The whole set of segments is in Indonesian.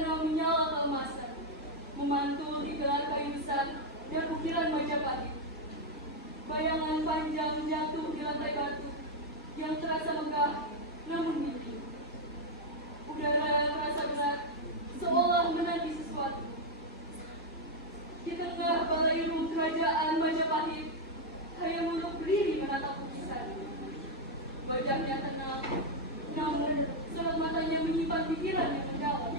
karena menyala keemasan, memantul di gelar kayu besar dan ukiran Majapahit. Bayangan panjang jatuh di lantai batu yang terasa megah namun mimpi. Udara yang terasa berat seolah menanti sesuatu. Di tengah balairu kerajaan Majapahit, Hayam Wuruk berdiri menatap lukisan. Wajahnya tenang, namun sorot matanya menyimpan pikiran yang mendalam.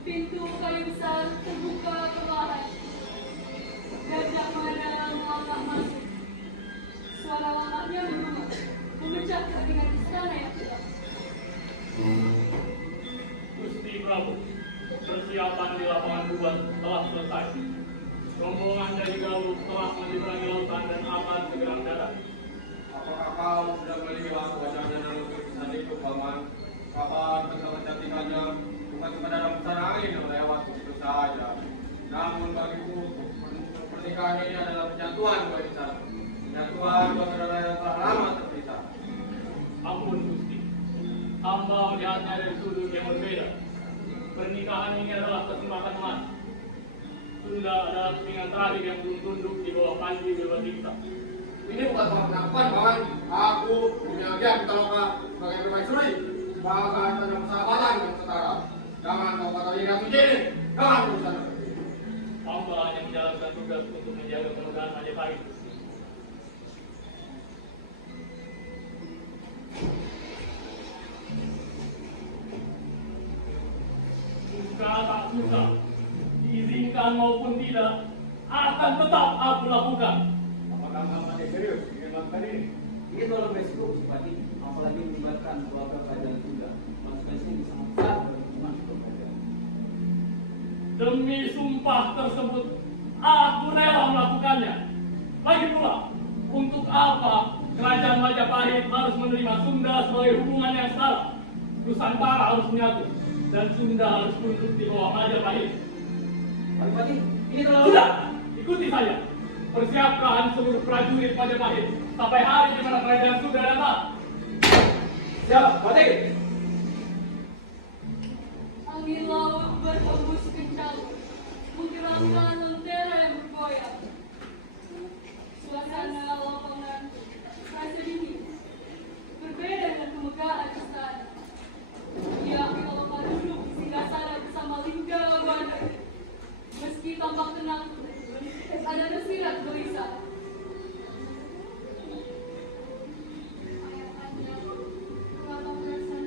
Pintu kayu besar terbuka perlahan. Gajah Mada melangkah masuk. Suara langkahnya bergema, memecah keheningan istana yang gelap. Gusti Prabu, persiapan di lapangan Tuban telah selesai. Rombongan dari Galuh telah menyeberangi lautan dan akan segera mendarat. Apakah kau sudah memiliki waktu wacana dan untuk bisa ikut paman? Kapan kecantikannya bukan sekadar rebusan angin yang lewat begitu saja. Namun bagiku pernikahan ini adalah penyatuan dua insan. Penyatuan dua saudara yang telah lama terpisah. Ampun Gusti, hamba melihatnya dari sudut yang berbeda. Pernikahan ini adalah kesempatan emas. Sunda adalah kepingan terakhir yang belum tunduk di bawah Panji Wirwatingta. Ini bukan soal pengakuan, kawan. Aku punya Hyang Pitaloka sebagai permaisuri. Bahkan ada persahabatan yang setara. Jangan kau kata ini suci ini. Jangan urusan. Hamba hanya menjalankan tugas untuk menjaga kemegahan Majapahit. Suka tak suka, diizinkan maupun tidak, akan tetap aku lakukan. Apakah kamu serius dengan lakukan ini? Ini tolong resiko, Bupati, apalagi melibatkan keluarga kerajaan Sunda. Konsekuensi ini sangat besar bagi hubungan kerajaan. Demi sumpah tersebut, aku rela melakukannya. Lagi pula, untuk apa kerajaan Majapahit harus menerima Sunda sebagai hubungan yang setara? Nusantara harus menyatu, dan Sunda harus tunduk di bawah Majapahit. Bupati, ini terlalu... Sudah, ikuti saya. Persiapkan seluruh prajurit Majapahit sampai hari di mana kerajaan Sunda datang. Siap, Bupati. Angin laut berhembus kencang, menggerakkan lentera yang bergoyang. Suasana lapangan terasa dingin, berbeda dengan kemegahan istana. Ia Pitaloka duduk di singgasana bersama Lingga Wanda. Meski tampak tenang, ada desirat gelisah. Ayah anda, kenapa perasaan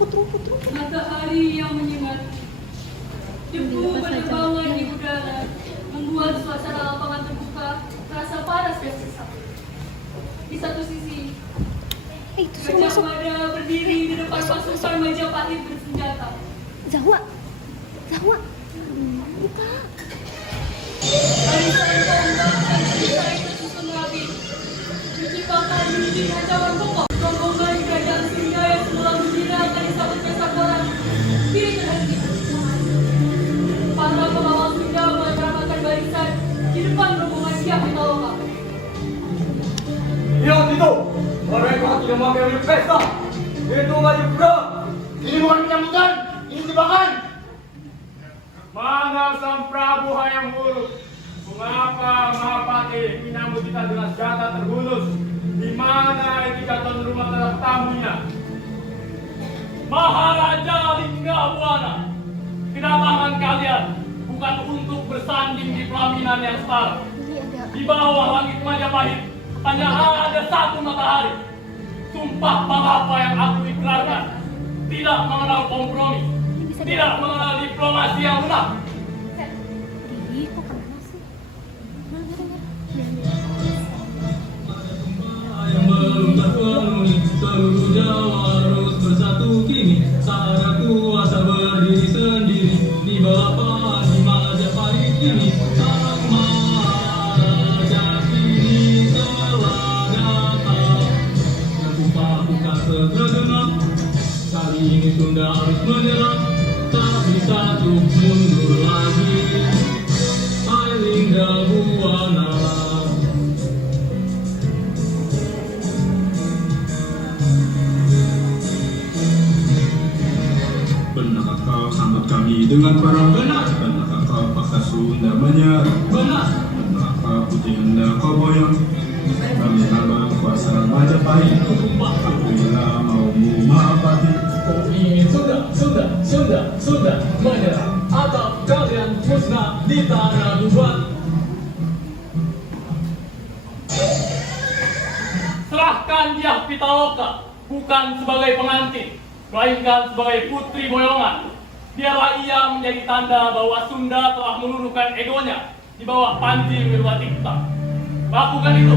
Matahari yang menyengat, debu berterbangan di udara, membuat suasana lapangan terbuka terasa panas dan sesak. Di satu sisi, Gajah Mada berdiri di depan pasukan Majapahit bersenjata. Zawa. Barisan tombak dan perisai tersusun rapi, menciptakan bunyi ancaman pokok. Rombongan kerajaan Sunda yang semula mengira akan disambut kesabaran, kini terhenti. Para pengawal Sunda mulai merapatkan barisan di depan rombongan Syah Pitaloka. Lihat itu, mereka tidak mau pesta. Itu maju perang. Ini bukan penyambutan, ini jebakan. Mana Sang Prabu Hayam Wuruk? Mengapa Mahapati menyambut kita dengan senjata terhunus? Di mana etika tuan rumah terhadap tamunya? Maharaja Linggabuana, kedatangan kalian bukan untuk bersanding di pelaminan yang setara. Di bawah langit Majapahit hanya ada satu matahari. Sumpah mengapa yang aku ikrarkan, tidak mengenal kompromi, tidak mengenal diplomasi yang lunak. Ih, kok kemana sih? Yang belum terpenuhi seluruh Jawa harus bersatu kini. Saat kuasa berdiri sendiri di bawah paham Majapahit ini. Sang Maharaja kini telah datang dan sumpah bukan segera genap. Kali ini Sunda harus menyerah, tak bisa untuk mundur lagi. Hai Linggabuana. Benarkah kau sambut kami dengan perang? Benar. Benarkah kau paksa Sunda menyerah? Benar. Benarkah putih Anda kau boyong? Kami abang kuasa Majapahit. Apabila maumu Mahapati. Kau ingin Sunda menyerah, atau kalian musnah di tanah Tuhan. Serahkan dia Pitaloka bukan sebagai pengantin, melainkan sebagai putri boyongan. Biarlah ia menjadi tanda bahwa Sunda telah meluluhkan egonya di bawah panji Wirwatikta. Lakukan itu,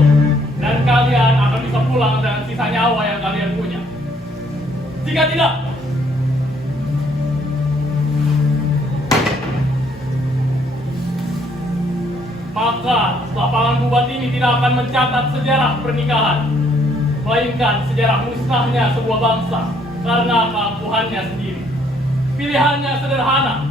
dan kalian akan bisa pulang dengan sisa nyawa yang kalian punya. Jika tidak, maka lapangan bubat ini tidak akan mencatat sejarah pernikahan, melainkan sejarah musnahnya sebuah bangsa karena keangkuhannya sendiri. Pilihannya sederhana,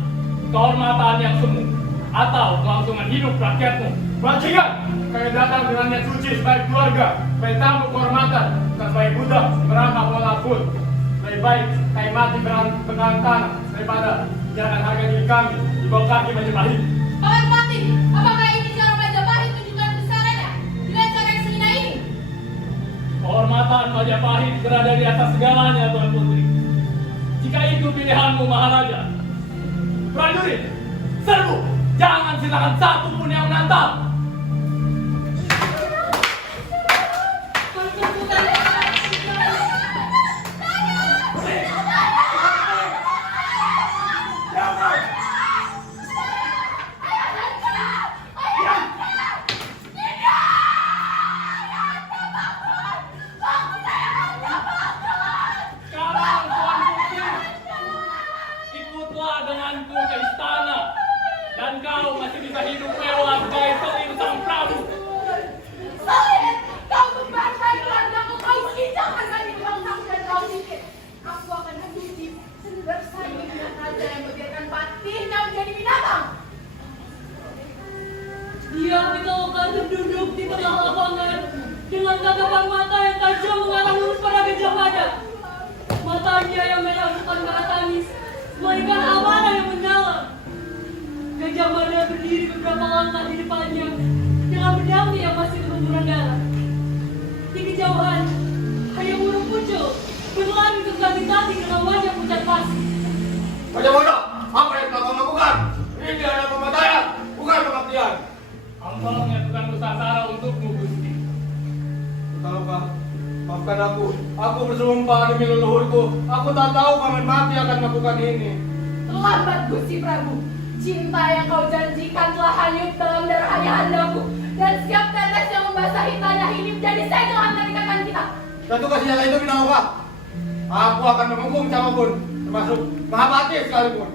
kehormatan yang semu, atau kelangsungan hidup rakyatmu. Bajingan, kaya datang dengan niat suci sebagai keluarga, sebagai tamu kehormatan, bukan sebagai budak merangkap walaupun. Lebih baik kaya mati berangkat tanah daripada menjalankan harga diri kami di bawah kaki Majapahit. Paman Pati, apakah ini cara Majapahit tunjukkan kebesarannya dengan cara yang sehina ini? Kehormatan Majapahit berada di atas segalanya, Tuan Putri. Jika itu pilihanmu, Maharaja, prajurit, serbu! Jangan sisakan satu pun yang menantang! Sekarang, Tuan Putri, ikutlah denganku ke istana, dan kau masih bisa hidup mewah sebagai selir Sang Prabu. Salih, kau membangkai keluargaku, kau menginjak harganya bangsaku dan kau pikir aku akan mencuci bersaing dengan raja yang membiarkan batinnya menjadi binatang. Dia Pitaloka terduduk di tengah lapangan dengan tatapan mata yang tajam mengarah lurus pada Gajah Mada. Matanya yang merah bukan merah tangis, melainkan amarah yang menyala. Gajah Mada berdiri beberapa langkah di depannya dengan pedangnya yang masih berlumuran darah. Di kejauhan, Hayam Wuruk muncul, berlari tertatih-tatih dengan wajah pucat pasi. Gajah Mada, apa yang telah kau lakukan? Ini adalah pembantaian, bukan kematian. Ampalnya bukan Nusantara untukmu, Gusti. Pitaloka, maafkan aku Aku bersumpah demi leluhurku, aku tak tahu paman mati akan melakukan ini. Terlambat Gusti Prabu. Cinta yang kau janjikan telah hanyut dalam darah ayahandaku. Dan setiap tetes yang membasahi tanah ini menjadi segel antara ikatan kita. Tentu kasihlah itu Pitaloka. Aku akan menghukum siapapun, termasuk Mahapati sekalipun.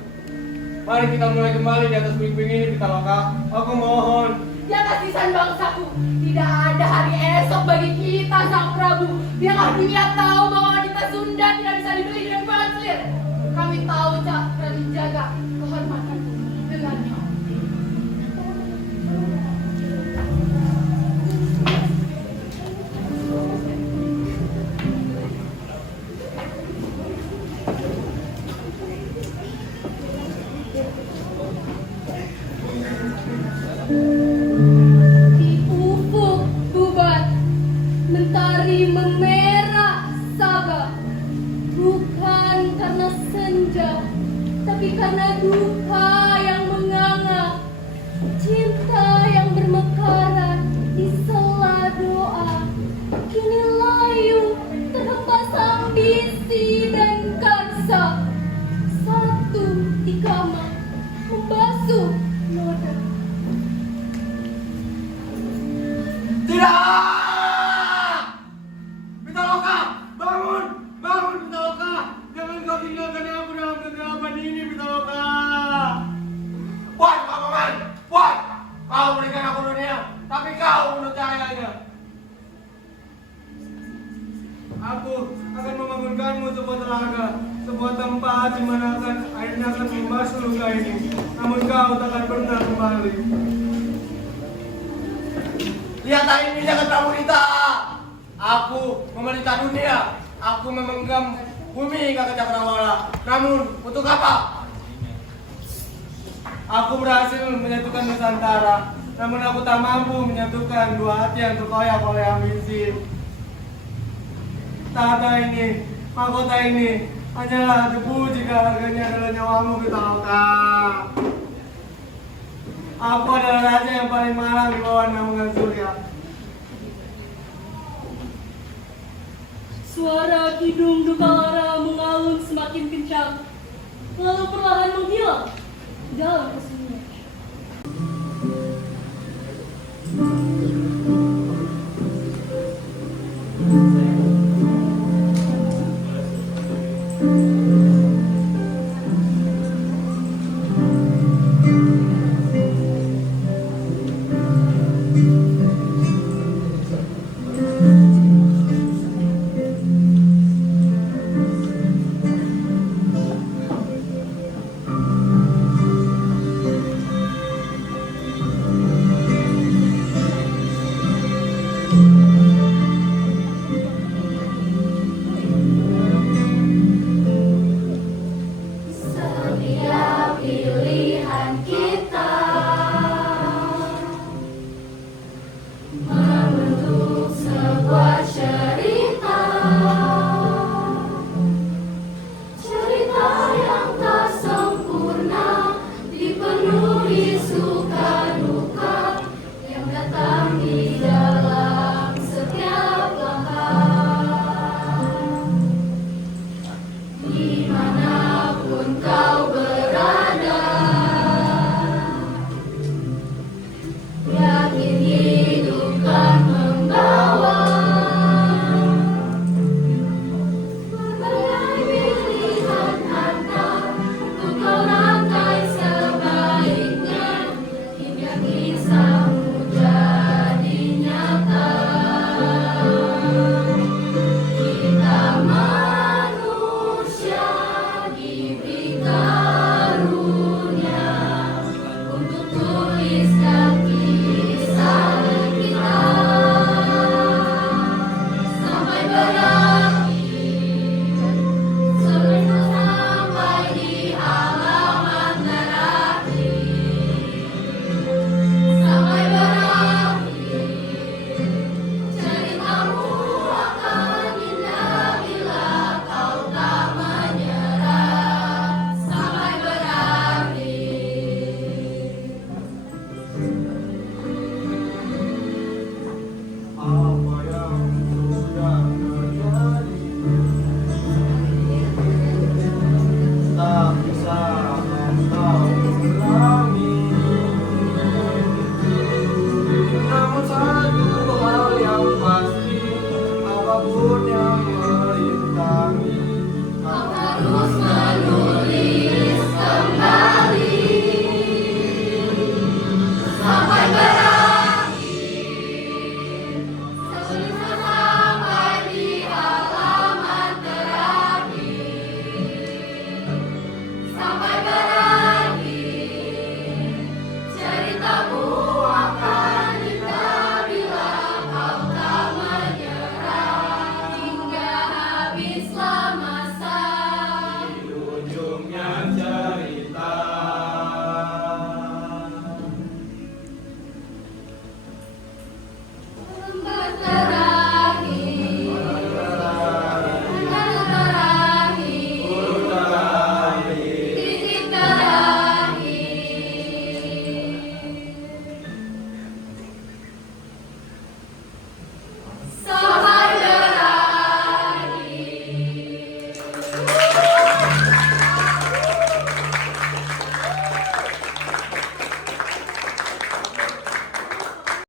Mari kita mulai kembali di atas puing-puing ini Pitaloka. Aku mohon. Di atas lisan bangsaku, tidak ada hari esok bagi kita sang Prabu. Biarlah dunia tahu bahwa wanita Sunda tidak bisa dibeli dengan pamflet. Kami tahu cara menjaga kehormatan dengan nyawa. Di ufuk bubat, mentari memerah sabah. Bukan karena senja, tapi karena duka yang menganga. Cinta yang bermekaran di sela doa. Kini layu terhempas ambisi dan karsa. Satu tikama membasuh noda. Tidak! Pitaloka! Bangun! Bangun Pitaloka! Jangan kau tinggalkan aku dalam kegelapan ini Pitaloka! Puan, paman! Puan! Kau berikan aku dunia, tapi kau menucayanya. Aku akan membangunkanmu sebuah telaga, sebuah tempat di mana airnya akan membasuh luka ini. Namun kau tak akan pernah kembali. Lihatlah ini jagat Pramudita. Aku memerintah dunia. Aku memegang bumi kakak Cakrawala. Namun untuk apa? Aku berhasil menyatukan Nusantara. Namun aku tak mampu menyatukan dua hati yang terkoyak oleh ambisi. Tahta ini, mahkota ini hanyalah debu jika harganya adalah nyawamu Pitaloka. Aku adalah raja yang paling malang di bawah naungan surya. Suara kidung Dukalara mengalun semakin kencang, lalu perlahan menghilang dalam kesunyian.